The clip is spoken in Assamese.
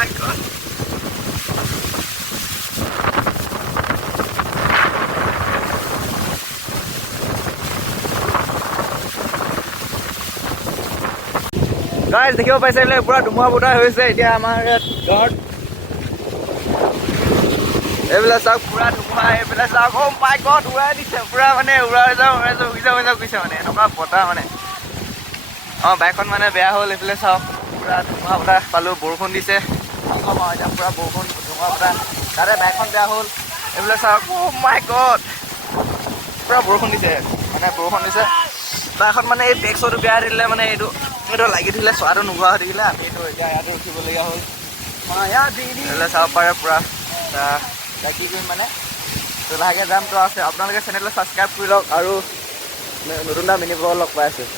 blanco. Guys, দেখিব পাইছে এবলে পুৰা ধুমুহা বতাহ হৈছে এতিয়া আমাৰ ইয়াত গড এবলে সব পুৰা ধুমুহা এবলে সব হোম মাই গড উৰাই দিছে। পুৰা মানে উৰাই যাও উৰাই যাও উৰাই যাওঁ কৈছে মানে। এনেকুৱা বতাহ মানে। অ বাইকখন মানে বেয়া হ'ল এবলে চাওক। পুরা ধুমুহা বতাহ পালোঁ বৰষুণ দিছে। আৰু এতিয়া পুৰা বৰষুণ ধুমুহা বতাহ তাতে বাইকখন বেয়া হ'ল এইফালে চাওক মাই গড পুৰা বৰষুণ দিছে মানে বৰষুণ দিছে বাইকখন মানে এই টেক্সটো বেয়া দিলে মানে এইটো এইটো লাগি থাকিলে চোৱাটো নোহোৱা হৈ থাকিলে আমি এইটো এতিয়া ইয়াতে উঠিবলগীয়া হ'ল এইফালে চাব পাৰে পুৰা এতিয়া কি কৰিম মানে লাহেকৈ যাম তো আছে আপোনালোকে চেনেলটো ছাবস্ক্ৰাইব কৰি লওক আৰু নতুন এটা মিনি ব্লগ লগ পাই আছোঁ